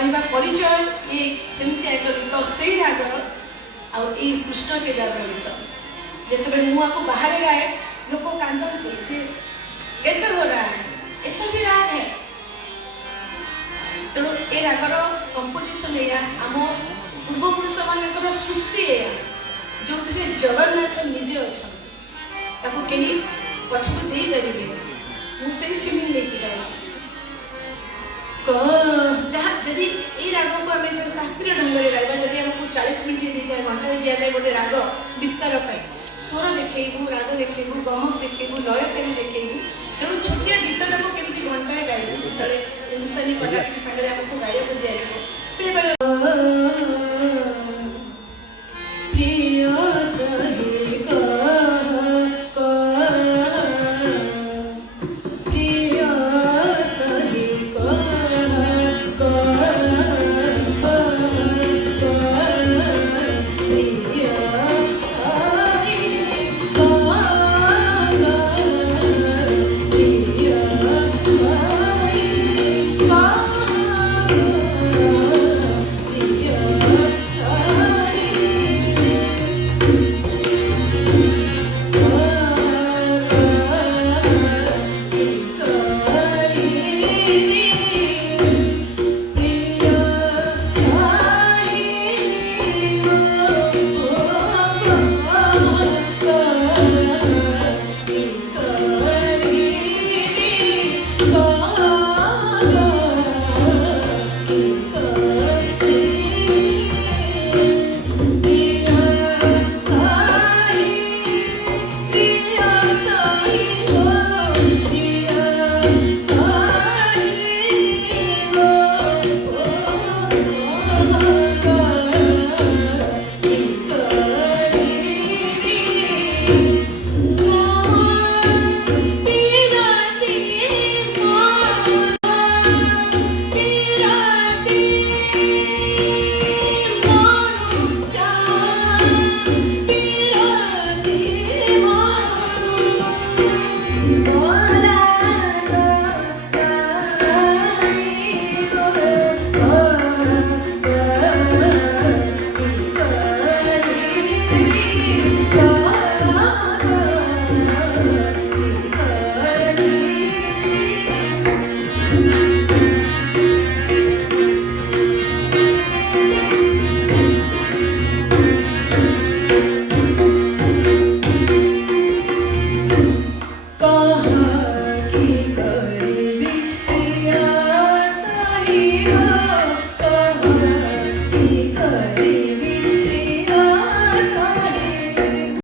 कहवा परिचय ये सेमती एक गीत से रागर आ कृष्ण केदार गीत जिते मुआ को बाहर गाए लोग कांदते जे कैसे हो रहा है, ऐसा भी राग है। तेणु ए रागर कंपोजिशन या आम पूर्वपुरुष मान सृष्टि जो जगन्नाथ निजे अच्छा कहीं पछकू दे पारे मुझे फिलिंग लेके जहाँ जदि ये राग को आम जो शास्त्रीय ढंग से गाइबा जदि आमको 40 मिनट दी जाए घंटा दि जाए गोटे राग विस्तार स्वर देखू राग देखू गमक देखू लयकारी देखू तेणु छोटिया गीतटा को केमती घंटाए गाइबू जो हिंदुस्तानी कर्नाटक सागर आमको गायक दिया से